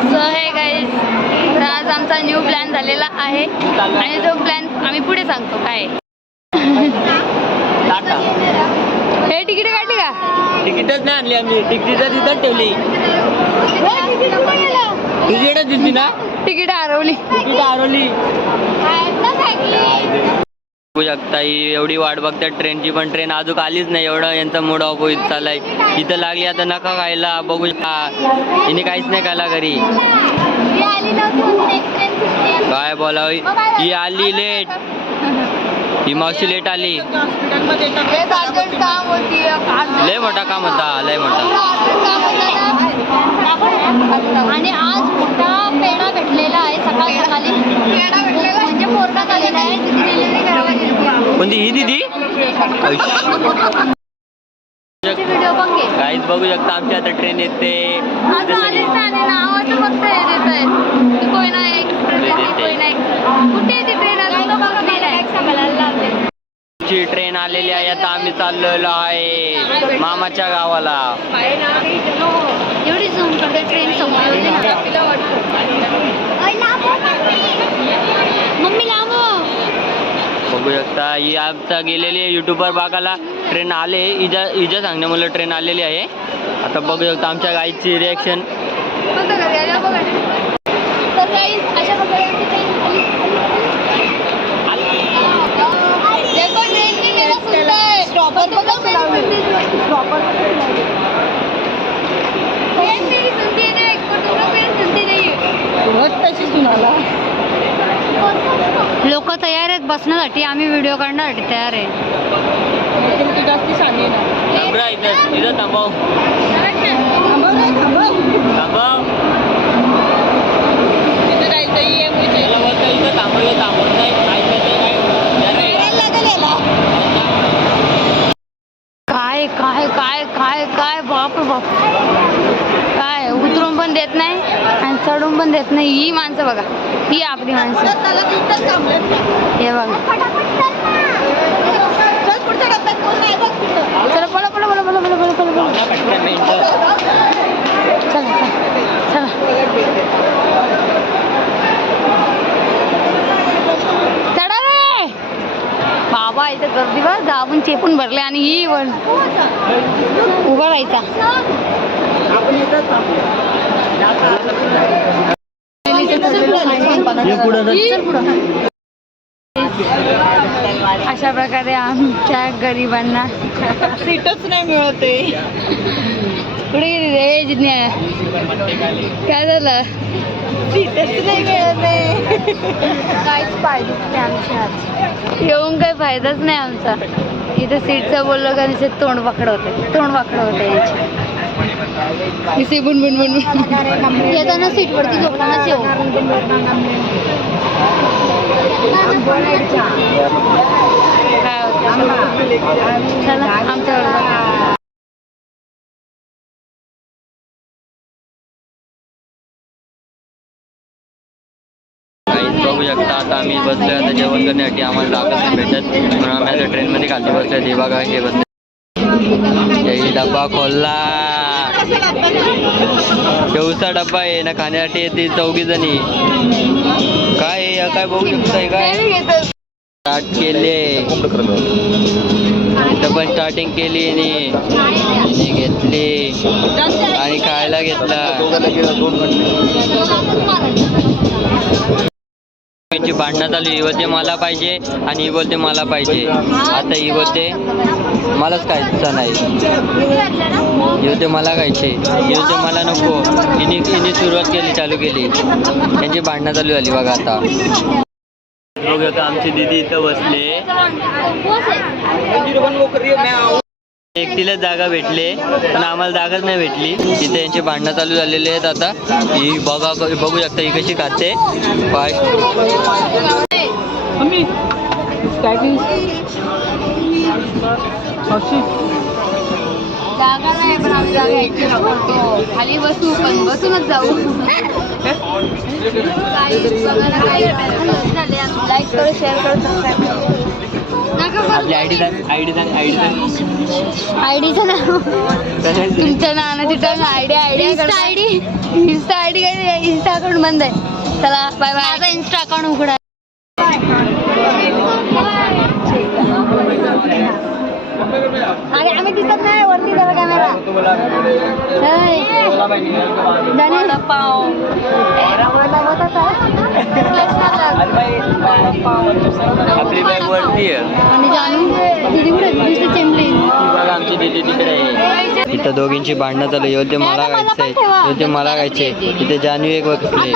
So हे guys तर आज आमचा न्यू प्लॅन झालेला आहे. आणि तो प्लॅन आम्ही पुढे सांगतो काय हे तिकीट काढली का? तिकीटच नाही आणली आम्ही. तिकीट तिथं ठेवली. तुझ्याकडे दिसली ना? तिकीट हरवली. तिकीट हरवली. बघू शकता ही एवढी वाट बघतात ट्रेनची पण ट्रेन अजून आलीच नाही एवढं यांचा मूड ऑफ होत चाललाय. इथं लागली आता नका खायला बघू हिने काहीच नाही खायला घरी. काय बोलाव ही आली लेट ही मावशी लेट आली. काम होती लय मोठा काम होता लय मोठा. आणि आज मोठा पेढा भेटलेला आहे सकाळ सकाळी. पेढा भेटलेला? म्हणजे पोरटात आलेला आहे. तिथे डिलिव्हरी गेली कोणती? ही दिदी? काहीच बघू शकता आमची आता ट्रेन येते. फक्त हे कोयना एक्सप्रेस ट्रेन ची ट्रेन आलेली आहे आता आम्ही चाललेलो आहे. मामाच्या गावाला. एवढी ट्रेन. बघू शकता ही आमचा गेलेली आहे युट्यूबवर बघायला. ट्रेन आले इजा इजा सांगण्यामुळे ट्रेन आलेली आहे. आता बघू शकता आमच्या गाईची रिॲक्शन बघा घरी आल्यावर बघा. तर काही अशा प्रकारे ट्रेन आली. देखो ट्रेन किती सुंदर आहे. पण तुला ट्रेन मेरी सुनती नहीं, पर तुम लोग मेरी सुनती नहीं है. लोक तयार आहेत बसण्यासाठी आम्ही व्हिडिओ काढण्यासाठी तयार आहे. थांबव थांबव त्याला बोलतो इथं थांबव इथं थांबवत नाही ऐकत नाही, काय काय काय काय बाप बाप. काय उतरून पण देत नाही आणि चढून पण देत नाही. ही माणसं बघा ही आपली माणसं. ही वन उभा राहायचा. पुढं पुढं. अशा प्रकारे आमच्या गरिबांना सीटच नाही मिळते कुठे गेली रे जिज्ञा काय झालं? सीटच नाही मिळते काहीच फायदा नाही आमच्या येऊन काही फायदाच नाही आमचा. इथं सीटचं बोललं का तिथे तोंड वाकडं होते. तोंड वाकडं होते यांचे. इथे बुन बुन बुन बुन. येताना सीटवरती झोपतानाच येऊ काय होतं? चला आमच्यावर बघू शकता. आता आम्ही बसलो आता जेवण करण्यासाठी आम्हाला लागत नाही भेटत. म्हणून आम्ही आता ट्रेनमध्ये खाली बसलोय ते बघा हे बसले डब्बा खोलला. केवसा डब्बा आहे ना खाण्यासाठी येते चौघी जणी. काय हे काय बघू शकताय काय? स्टार्ट केले इथं पण स्टार्टिंग केली आणि घेतली. आणि खायला घेतला. त्यांची भांडणं चालू ही बोलते मला पाहिजे आणि ही बोलते मला पाहिजे. आता ही बोलते मलाच खायचं नाही. ही बोलते मला खायचे. ही बोलते मला नको. हिने हिने सुरुवात केली चालू केली. त्यांची भांडणं चालू झाली बघा आता. बघा आता आमची दीदी इथं बसले. एकटीलाच जागा भेटले पण आम्हाला जागाच नाही भेटली. तिथे यांची भांडणं चालू झालेली आहेत आता. ही बघा बघू शकता ही कशी खाते जागा नाही पण आम्ही जागा करतो खाली बसू पण बसूनच जाऊ. लाईक करो शेअर करो सबस्क्राईब करो. आपली आय डी सांग आय डी सांग आय डी सांग आयडीचं नाव नावानं तिथं idea idea insta ID? Insta ID काय इन्स्टा अकाउंट बंद आहे. चला बाय बाय माझा इन्स्टा अकाउंट उघडा. अरे आम्ही दिसत नाही वरती जरा कॅमेरा आपली बॅग वरती आमची दिदी तिकडे आहे. इथं दोघींची भांडणं चालू येऊ ते मला गायचंय येऊ ते मला गायचे तिथे जान्हवी एक बघितले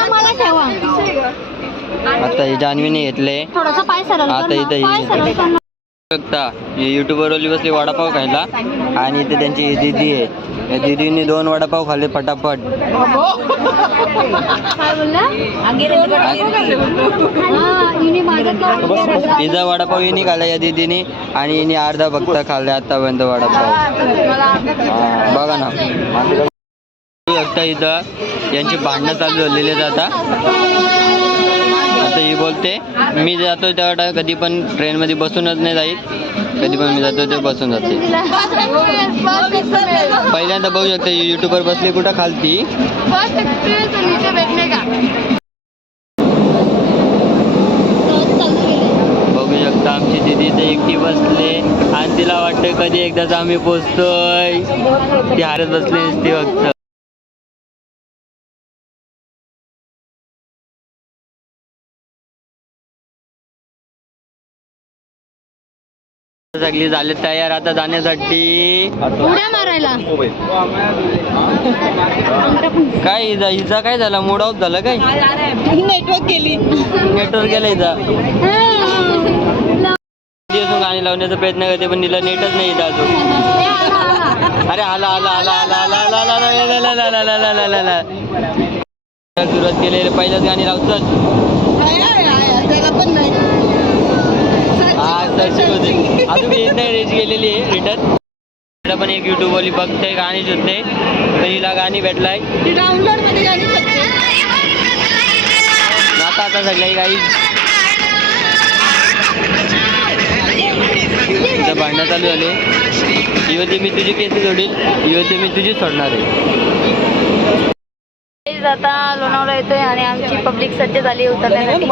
आता हे जान्हवीने घेतले आता इथं ही-. बघता युट्यूबवर ओली बसली वडापाव खायला. आणि इथे त्यांची ही दीदी आहे. या दीदीने दोन वडापाव खाल्ले हा दिलं. तिचा वडापाव हिने खाल्ला या दीदीने. आणि हिने अर्धा फक्त खाल्ला आतापर्यंत वडापाव. हा, बघा ना. शकता इथं यांची भांडणं चालू झालेली आहेत आता. आता ही बोलते. मी जातो तेव्हा कधी पण ट्रेनमध्ये बसूनच नाही जाईल कधी पण मी जातो ते बसून जाते. पहिल्यांदा बघू शकते युट्यूबवर बसली कुठं खालती. बघू शकता आमची दिदी ते एकटी बसले. आणि तिला वाटतं कधी एकदाच आम्ही पोचतोय. ती हारत बसली ती फक्त. सगळी झाले तयार आता जाण्यासाठी उड्या मारायला काय हिचा हिचा काय झाला मूड ऑफ झाला काय नेटवर्क गेली नेटवर्क गेला हिचा गाणी लावण्याचा प्रयत्न करते पण तिला नेटच नाही इथं अजून अरे आला आला आला आला आला आला आला आला आला आला आला आला आला आला सुरुवात केलेली पहिलंच गाणी लावतात त्याला पण नाही हा सर्च होते. अजून येत नाही रेंज गेलेली आहे रिटर्न पण एक युट्यूब वाली बघते गाणी शोधते तर हिला गाणी भेटलाय. डाउनलोडमध्ये गाणी शकते आता आता सगळ्याही काही तिथं भांडणं चालू झाले. ही होती मी तुझी केस सोडील होती मी तुझी सोडणार आहे. आता लोणावळा येतोय आणि आमची पब्लिक सज्ज झाली उतरण्यासाठी.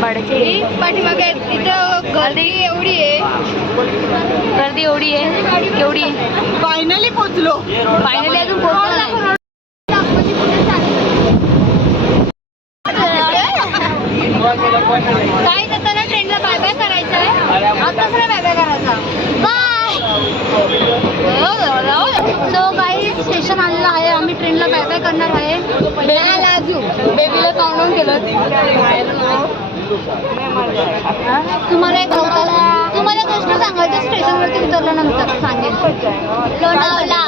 भाड्याची पाठीमागे इथं गर्दी एवढी आहे. गर्दी एवढी आहे. केवढी फायनली पोचलो फायनली अजून पोहोचलो नाही. काय जाताना ट्रेनला बाय बाय करायचं आहे आताच नाही बाय बाय करायचा. बाय सो काही स्टेशन आलेलं आहे. आम्ही ट्रेनला बाय बाय करणार आहे. लाजू बेबीला काउंट केलं. तुम्हाला एक तुम्हाला गोष्ट सांगायची स्टेशनवरती उतरल्यानंतर सांगेल लोणावळा.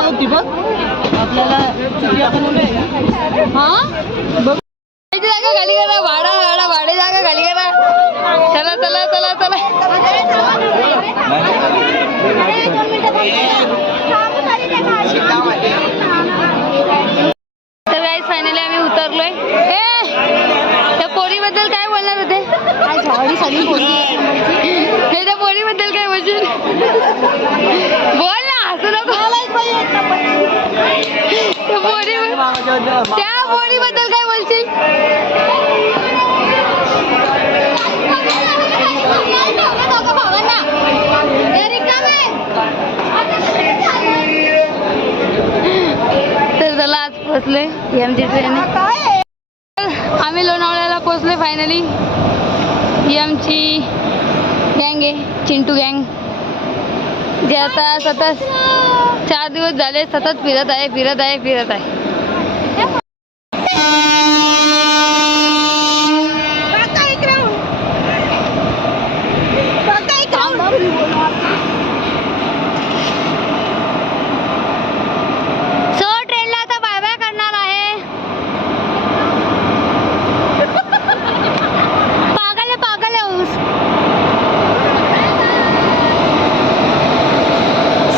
होती बघ आपल्याला किती आपण हा? किती जागा खाली करा भाडा भाडा भाडे जागा खाली करा चला चला चला चला. हे त्या पोरीबद्दल काय बोलशील? बोल ना हसू नको. त्या पोरी त्या पोरीबद्दल काय बोलशील? तर चला आज पोचले ट्रेन आम्ही लोणावळ्याला पोचले फायनली ही आमची गँग आहे चिंटू गँग जे आता सतत चार दिवस झाले सतत फिरत आहे फिरत आहे फिरत आहे सो ट्रेनला आता बाय बाय करणार आहे पागल आहे पागल आहे ऊस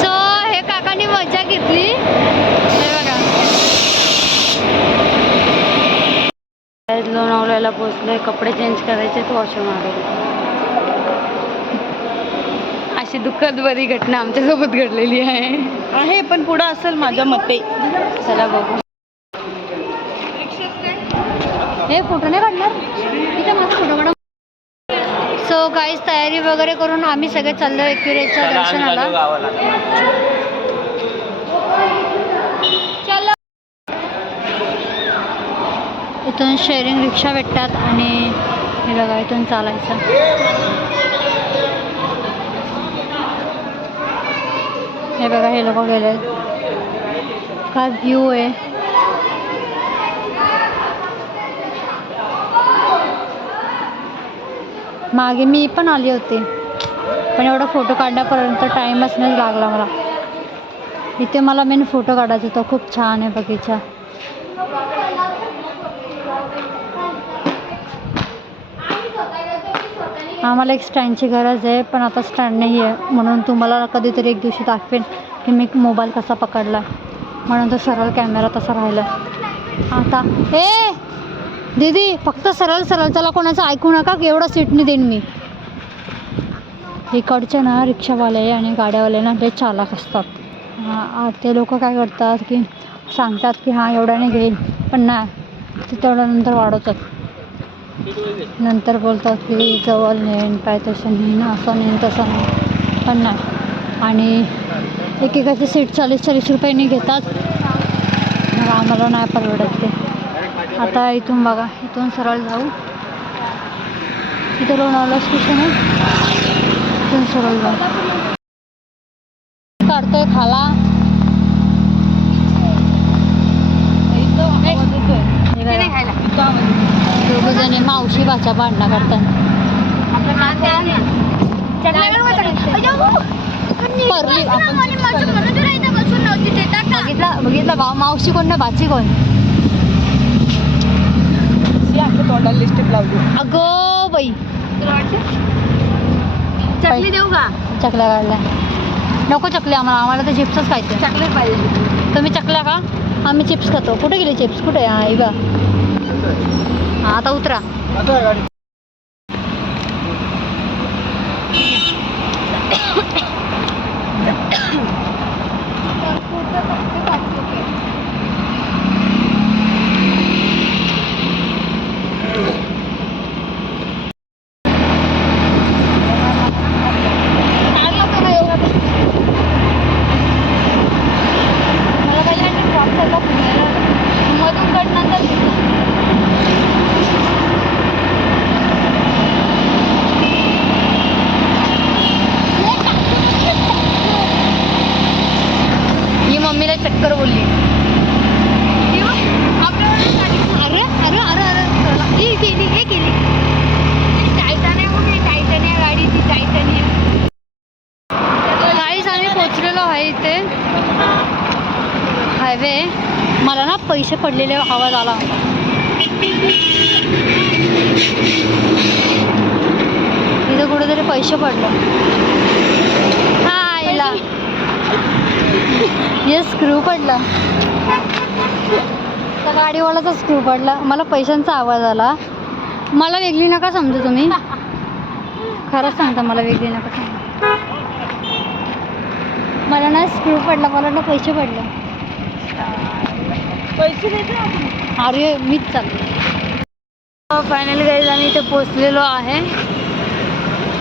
सो हे काकांनी मजा घेतली हे बघा करायला पोचलोय कपडे चेंज करायचे तो वॉशरूम अशी दुःखद बरी घटना आमच्यासोबत घडलेली आहे. आहे पण पुढं असेल माझ्या मते. चला बघू. हे फोटो नाही काढणार? इथे माझा फोटो काढा. सो काहीच तयारी वगैरे करून आम्ही सगळे चाललो एकविरेच्या दर्शनाला. चलो. इथून शेअरिंग रिक्षा भेटतात आणि हे बघा इथून चालायचं. हे बघा हे लोक गेले काय व्ह्यू आहे. मागे मी पण आली होती. पण एवढा फोटो काढण्यापर्यंत टाईमच नाही लागला मला. इथे मला मेन फोटो काढायचा होता खूप छान आहे बगीचा. आम्हाला एक स्टँडची गरज आहे पण आता स्टँड नाही आहे. म्हणून तुम्हाला कधीतरी एक दिवशी दाखवेन की मी मोबाईल कसा पकडला. म्हणून तो सरळ कॅमेरा तसा राहिला. आता ए! दीदी फक्त सरळ सरळ. चला कोणाचं ऐकू नका एवढं सीटनी देईन मी. इकडचे ना रिक्षावाले आणि गाड्यावाले ना ते चालक असतात. ते लोक काय करतात की सांगतात की हां एवढ्याने घेईन. पण नाही ते तेवढ्यानंतर वाढवतात. नंतर बोलतात की जवळ नेईन पाय तसं नेईन असं नेन तसं नाही पण नाही. आणि एकेकाची सीट चाळीस चाळीस रुपयाने घेतात. मग आम्हाला नाही परवडत ते. आता इथून बघा इथून सरळ जाऊ. इथं लोणावळा स्टेशन आहे. इथून सरळ जाऊ. काढतोय खाला. इथं जणी मावशी भाच्या भांडणं करतात. परली बघितला बघितला भाव मावशी कोण ना भाची कोण? तोंडाला लिस्टिप लावली अगो बाई. चटणी देऊ का? चकल्या काढल्या. नको चकल्या आम्हाला. आम्हाला तर चिप्सच खायचे. चॉकलेट पाहिजे. तुम्ही चकल्या का आम्ही चिप्स खातो. कुठे गेले चिप्स? कुठे? हा हे बघा हा आता उतरा. गाडी पाहिजे आणि ड्रॉप झाला पुण्याला मधून कडनंतर ही मम्मीला चक्कर बोलली अरे अरे अरे अरे ही केली हे केली टायटानिया कुठे टायटानिया गाडी ती टायटानिया गाडीच आम्ही पोचलेलो आहे इथे हायवे मला ना पैसे पडलेले आवाज आला इथं कुठेतरी पैसे पडले. हा आईला. हे स्क्रू पडला. त्या गाडीवालाचा स्क्रू पडला. मला पैशांचा आवाज आला. मला वेगळी नका समजू तुम्ही. खरंच सांगता मला वेगळी नका मला ना स्क्रू पडला. मला ना पैसे पडले. पैसे देते अरे मीच चालले फायनली गाईज आम्ही इथे पोचलेलो आहे.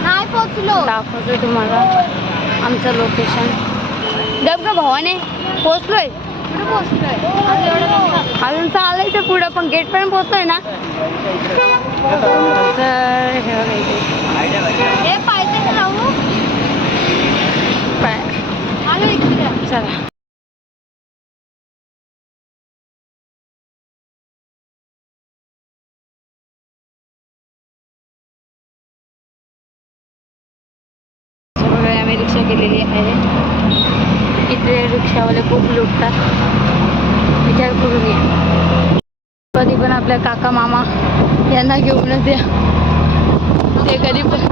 नाही पोचलो दाखवतो तुम्हाला आमचं लोकेशन गप ग भावाने पोचलोय कुठे पोचलोय अजून चालायचं पुढं पण गेट पर्यंत पोचलोय ना. तर हे. हे पाहिजे का राहू चला So बघा, आम्ही रिक्षा केलेली आहे इथे रिक्षावाले लुटतात विचार करून या कधी पण आपल्या काका मामा यांना घेऊनच द्या ते कधी पण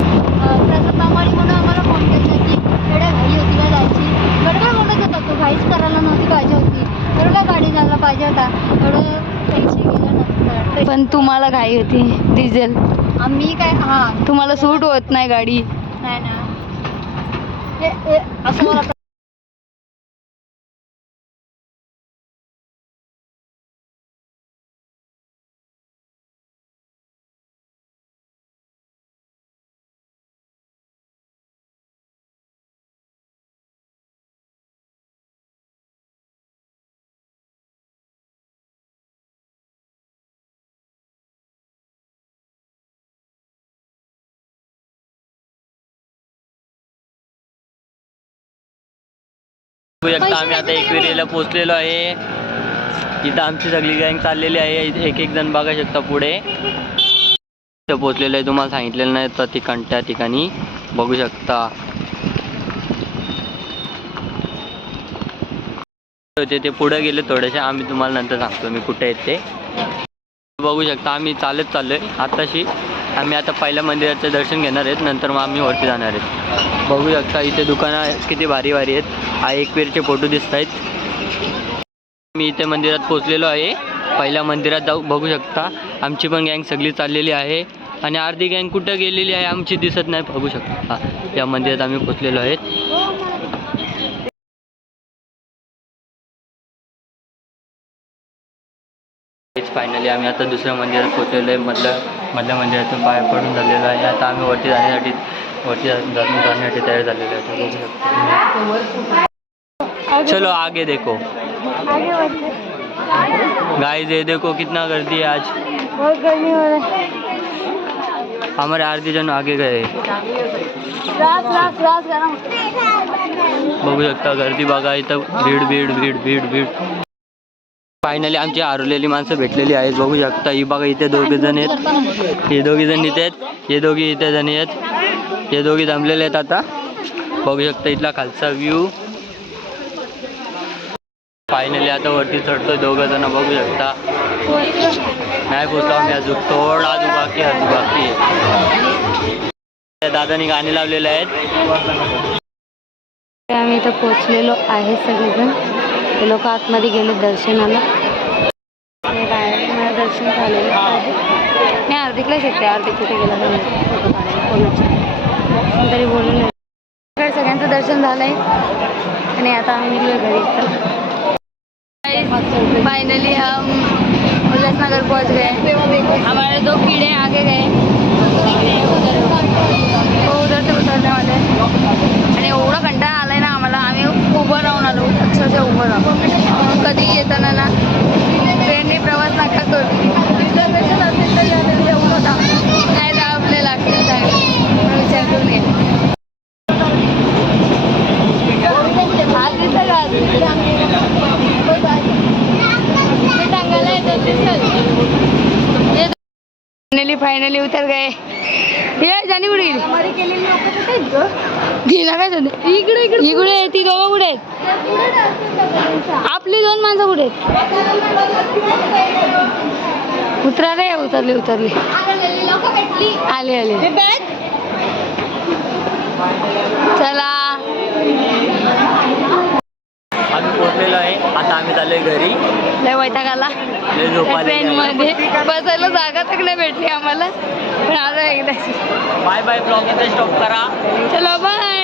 प्रसाद मामाने म्हणून आम्हाला फोन केला की एवढ्या घाई होती का जायची? गडबड म्हणत होता तो? घाईच करायला नव्हती पाहिजे होती. एवढ्या गाडी जायला पाहिजे होता? एवढं पैसे गेलं नसतं पण तुम्हाला घाई होती डिझेल. आम्ही काय हा. तुम्हाला सूट होत नाही गाडी. नाही ना. असं मला शकता आम्ही आता एकविरीला पोहोचलेलो आहे. इथं आमची सगळी गँग चाललेली आहे. एक एक जण बघा शकता पुढे. इथं पोहोचलेलं आहे. तुम्हाला सांगितलेलं नाही तर ठिकाण त्या ठिकाणी बघू शकता. होते ते पुढे गेले थोडेसे आम्ही तुम्हाला नंतर सांगतो मी कुठे आहेत ते. बघू शकता आम्ही चालत चाललोय. आताशी आम्ही आता पहिल्या मंदिराचं दर्शन घेणार आहेत नंतर मग आम्ही वरती जाणार आहेत. बघू शकता इथे दुकानं किती भारी भारी आहेत. हा एकवीरचे फोटो दिसत आहेत. मी इथे मंदिरात पोचलेलो आहे. पहिल्या मंदिरात जाऊ बघू शकता. आमची पण गँग सगळी चाललेली आहे. आणि अर्धी गँग कुठं गेलेली आहे आमची दिसत नाही बघू शकता. या मंदिरात आम्ही पोचलेलो आहेत. फायनली आम्ही आता दुसऱ्या मंदिरात पोचलेलो आहे. मधल्या मधल्या मंदिरातून पाय पडून झालेलो आहे. आता आम्ही वरती जाण्यासाठी वरती जाण्यासाठी तयार झालेलो आहे. चलो आगे देखो. गाइस ये देखो कितना गर्दी है आज. बहुत गर्मी हो रहा है। हमारे आरती जन आगे गए. बघू शकता गर्दी बघा इथं. भीड भीड भीड भीड भीड. फायनली आमची हरवलेली माणसं भेटलेली आहेत. बघू शकता ही बघा इथे दोघे जण आहेत. हे दोघे जण इथे आहेत. हे दोघे इथे जण आहेत. हे दोघे जमलेले आहेत आता. बघू शकता इथला खालचा व्ह्यू फायनली आता वरती चढतोय दोघं जण बघू शकता. नाही पोचलो आम्ही अजून. थोडा अजून बाकी आहे, अजून बाकी आहे दादानी गाणी लावलेले आहेत. आम्ही इथं पोचलेलो आहे सगळेजण. ते लोक आतमध्ये गेले दर्शनाला. बाहेर दर्शन झालेलं आहे. मी हार्दिकलाच येते अर्धिक कुठे गेला काय तरी बोलून सगळ्यांचं दर्शन झालंय. आणि आता आम्ही निघलोय घरी. फायनली हम उल्लासनगर पहुंच गए हमारे दो कीड़े आगे गए. वो उधर से उतरने वाले आणि एवढा कंटाळा आलाय ना आम्हाला. आम्ही उभं राहून आलो. अक्षरशः उभं राहून. कधी येताना ना. ट्रेनने प्रवास नका करू. रिझर्वेशन असेल तर यायला येऊ नका काय दाबले लागतील चांगले विचार करून ये फायनली फायनली उतर गए. ये जानी कुठे केलेली लोक ती सध्या इकडे इकडे ती दोघं कुठे आहेत. आपली दोन माणसं कुठे आहेत. उतरा रे उतरली उतरली. आले आले. चला. आम्ही पोहोचलेलो आहे. आता आम्ही चाललोय घरी. लय वैताग आला लय झोप आलेली ट्रेन आहे. मध्ये. बसायला जागा तक नाही भेटली आम्हाला. पण आलो एकदाची बाय बाय ब्लॉग इथे स्टॉप करा. चलो बाय